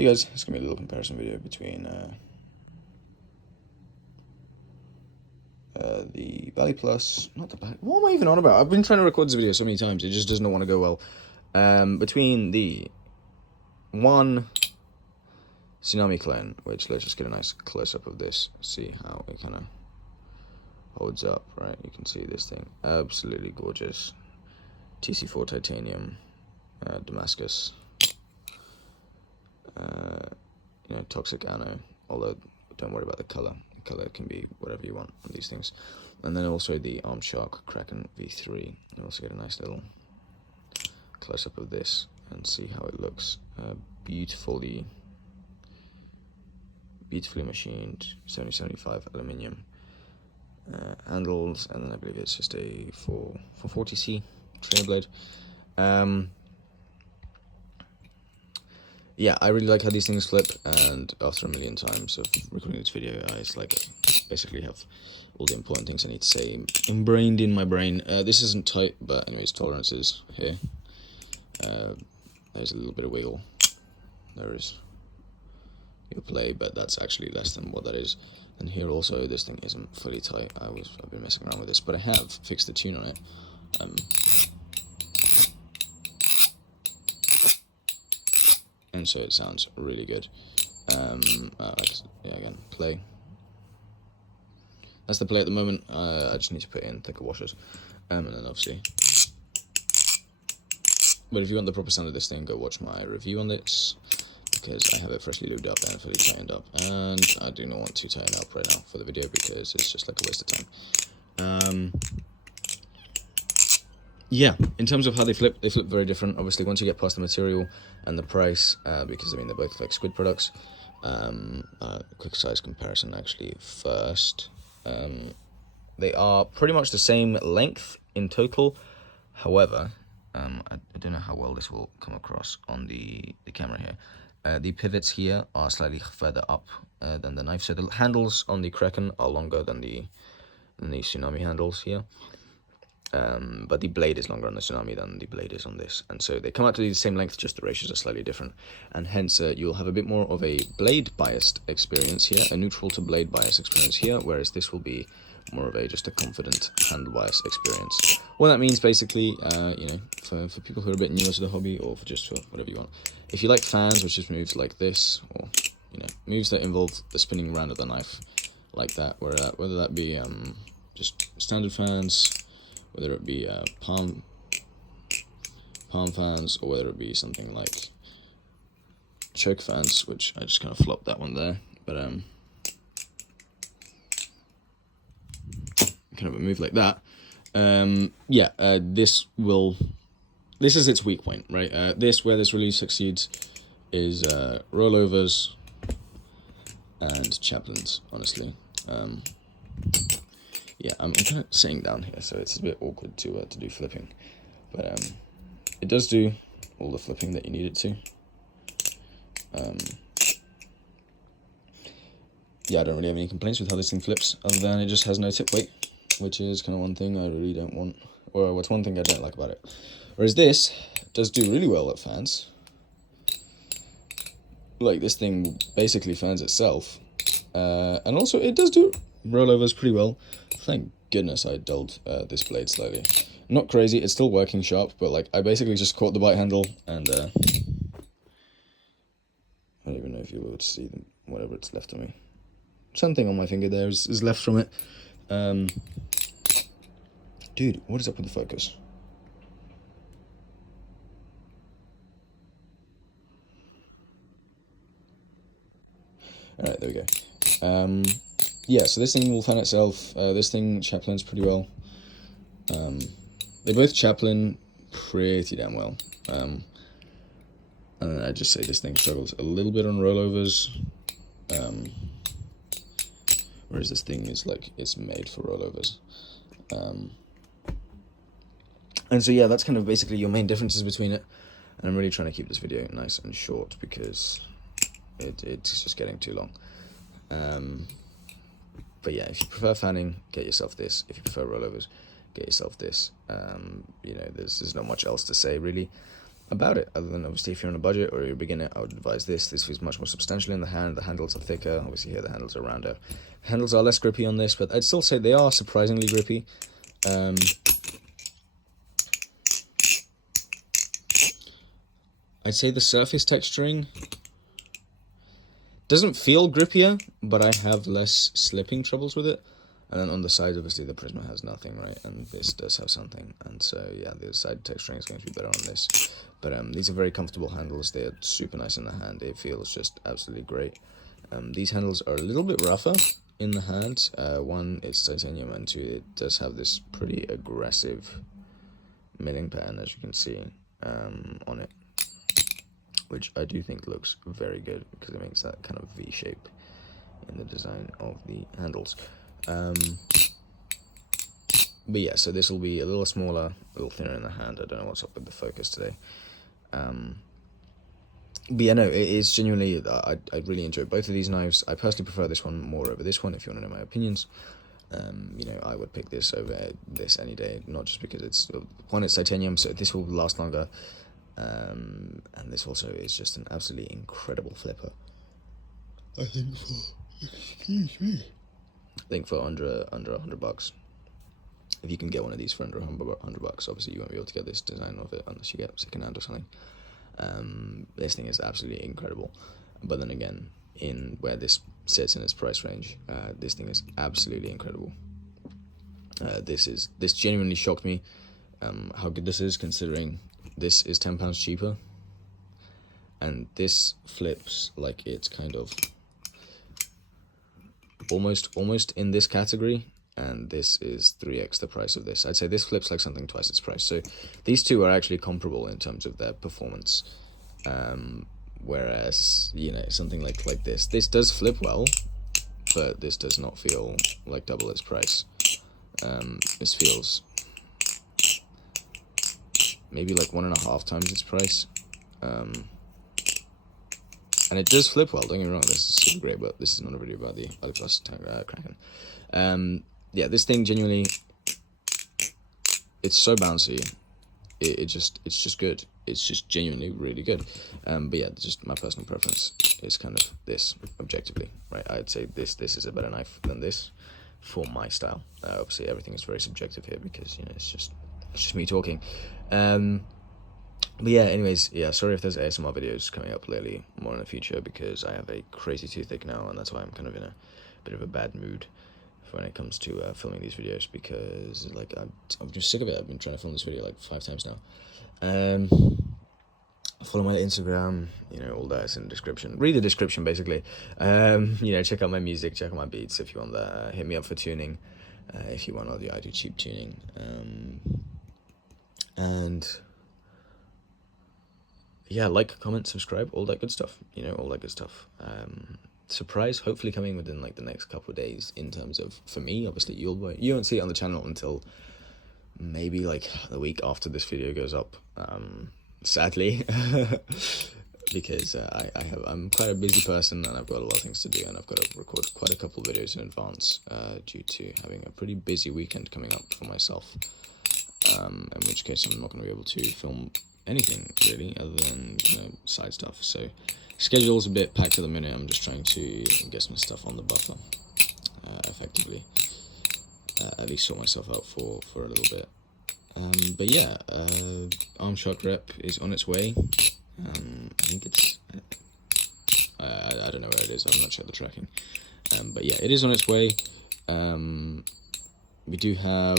Hey guys, it's gonna be a little comparison video between the Valley Plus, not the Valley. What am I even on about? I've been trying to record this video so many times, it just does not want to go well. Between the one Tsunami clone, which let's just get a nice close up of this, see how it kind of holds up. Right, you can see this thing, absolutely gorgeous. TC4 titanium, Damascus. Toxic anno, although don't worry about the color. The color can be whatever you want on these things. And then also the Arm Shark Kraken V3. You also get a nice little close up of this and see how it looks. Beautifully machined 7075 aluminium handles, and then I believe it's just a 440C trainer blade. Yeah, I really like how these things flip, and after a million times of recording this video, I basically have all the important things I need to say ingrained in my brain. This isn't tight, but anyways, tolerances here. There's a little bit of wiggle. There is your play, but that's actually less than what that is. And here also, this thing isn't fully tight. I've been messing around with this, but I have fixed the tune on it. And so it sounds really good. Yeah, again, play. That's the play at the moment. I just need to put in thicker washers, and then obviously. But if you want the proper sound of this thing, go watch my review on this, because I have it freshly lubed up and fully tightened up, and I do not want to tighten up right now for the video because it's just like a waste of time. Yeah, in terms of how they flip very different. Obviously, once you get past the material and the price, because I mean they're both like squid products. Quick size comparison actually first. They are pretty much the same length in total. However, I don't know how well this will come across on the camera here. The pivots here are slightly further up than the knife, so the handles on the Kraken are longer than the Tsunami handles here. But the blade is longer on the Tsunami than the blade is on this, and so they come out to the same length, just the ratios are slightly different, and hence you'll have a bit more of a blade biased experience here, a neutral to blade bias experience here, whereas this will be more of just a confident hand bias experience. What that means basically, for people who are a bit newer to the hobby, or for whatever you want, if you like fans, which is moves like this, or moves that involve the spinning around of the knife like that, whether that be just standard fans, whether it be palm fans, or whether it be something like choke fans, which I just kind of flopped that one there, but kind of a move like that. This is its weak point, right? Where this really succeeds is rollovers and chaplains, honestly. Yeah, I'm kind of sitting down here, so it's a bit awkward to do flipping, but it does do all the flipping that you need it to. Yeah, I don't really have any complaints with how this thing flips, other than it just has no tip weight, which is kind of one thing I really don't want, or what's one thing I don't like about it. Whereas this does do really well at fans. Like, this thing basically fans itself, and also it does do rollovers pretty well. Thank goodness I dulled this blade slightly. Not crazy, it's still working sharp, but like I basically just caught the bite handle, and I don't even know if you'll be able to see whatever it's left on me. Something on my finger there is left from it. Dude, what is up with the focus? Alright, there we go. Yeah, so this thing will fan itself. This thing chaplains pretty well. They both chaplain pretty damn well. And I'd just say this thing struggles a little bit on rollovers. Whereas this thing is like, it's made for rollovers. And so yeah, that's kind of basically your main differences between it. And I'm really trying to keep this video nice and short because it's just getting too long. But yeah, if you prefer fanning, get yourself this. If you prefer rollovers, get yourself this. There's not much else to say really. about it, other than obviously if you're on a budget or you're a beginner, I would advise this. This feels much more substantial in the hand. The handles are thicker. Obviously here the handles are rounder. Handles are less grippy on this, but I'd still say they are surprisingly grippy. I'd say the surface texturing doesn't feel grippier, but I have less slipping troubles with it. And then on the sides, obviously, the Prisma has nothing, right? And this does have something. And so, yeah, the side texturing is going to be better on this. But these are very comfortable handles. They're super nice in the hand. It feels just absolutely great. These handles are a little bit rougher in the hand. One, it's titanium, and two, it does have this pretty aggressive milling pattern, as you can see, on it, which I do think looks very good because it makes that kind of V shape in the design of the handles. But yeah, so this will be a little smaller, a little thinner in the hand. I don't know what's up with the focus today. But yeah, no, it is genuinely, I really enjoy both of these knives. I personally prefer this one more over this one, if you want to know my opinions. You know, I would pick this over this any day, not just because it's, one, it's titanium, so this will last longer. And this also is just an absolutely incredible flipper. I think for under $100, if you can get one of these for under $100, obviously you won't be able to get this design of it unless you get secondhand or something. This thing is absolutely incredible. But then again, in where this sits in its price range, this thing is absolutely incredible. This genuinely shocked me how good this is, considering this is £10 cheaper, and this flips like it's kind of almost in this category, and this is 3x the price of this. I'd say this flips like something twice its price. So these two are actually comparable in terms of their performance. Whereas, you know, something like this does flip well, but this does not feel like double its price. This feels maybe like 1.5 times its price. And it does flip well, don't get me wrong, this is super great, but this is not a video about the Class Kraken. Yeah, this thing genuinely, it's so bouncy, it's just good. It's just genuinely really good. But yeah, just my personal preference is kind of this, objectively, right? I'd say this is a better knife than this for my style. Obviously everything is very subjective here because, you know, it's just me talking. But yeah, anyways, yeah, sorry if there's ASMR videos coming up lately, more in the future, because I have a crazy toothache now, and that's why I'm kind of in a bit of a bad mood when it comes to filming these videos, because, like, I'm just sick of it. I've been trying to film this video, like, 5 times now. Follow my Instagram, you know, all that's in the description. Read the description, basically. You know, check out my music, check out my beats if you want that. Hit me up for tuning, if you want audio. I do cheap tuning. And yeah, like, comment, subscribe, all that good stuff, you know, all that good stuff. Surprise hopefully coming within like the next couple of days in terms of, for me, obviously you won't see it on the channel until maybe like the week after this video goes up, sadly. Because I'm quite a busy person and I've got a lot of things to do, and I've got to record quite a couple of videos in advance, due to having a pretty busy weekend coming up for myself, in which case I'm not going to be able to film anything really other than, you know, side stuff. So schedule's a bit packed at the minute. I'm just trying to get some stuff on the buffer, effectively, at least sort myself out for a little bit. But yeah, arm shot rep is on its way. I think it's I don't know where it is. I've not checked the tracking, but yeah, it is on its way. We do have,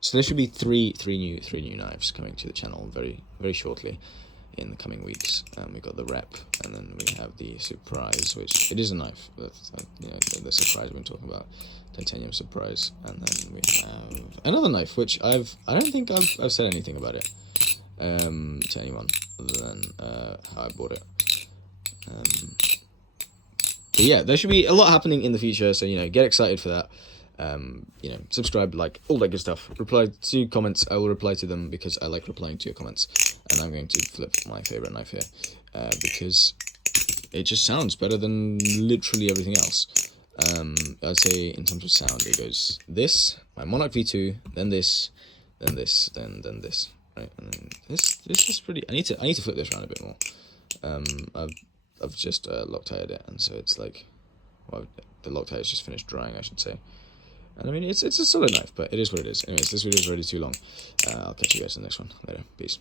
so there should be three new knives coming to the channel very shortly in the coming weeks. We've got the rep, and then we have the surprise, which it is a knife. That's, you know, the surprise we've been talking about, titanium surprise, and then we have another knife, which I don't think I've said anything about it to anyone other than how I bought it. But yeah, there should be a lot happening in the future, so, you know, get excited for that. You know, subscribe, like, all that good stuff. Reply to comments. I will reply to them because I like replying to your comments. And I'm going to flip my favorite knife here, because it just sounds better than literally everything else. I'd say in terms of sound, it goes this, my Monarch V2, then this, then this, then this. Right, and then this is pretty. I need to flip this around a bit more. I've just Loctited it, and so it's like, well, the Loctite has just finished drying, I should say. And I mean, it's a solid knife, but it is what it is. Anyways, this video is already too long. I'll catch you guys in the next one. Later. Peace.